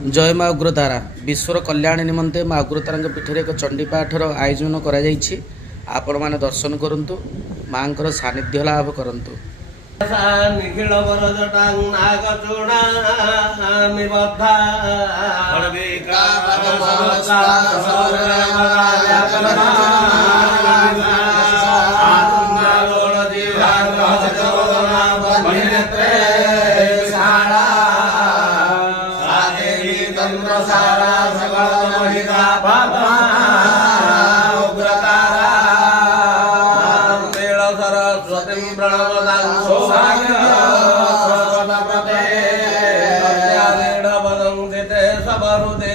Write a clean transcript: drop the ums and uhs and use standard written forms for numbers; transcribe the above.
जय माँ उग्रतारा विश्वर कल्याण निमंते माँ उग्रतारा पीठ एक चंडीपाठर आयोजन आपण मैंने दर्शन करूँ माँ सानिध्य लाभ करूँ। निखिल वरजटां नागचूडामि बद्धा सबरुदे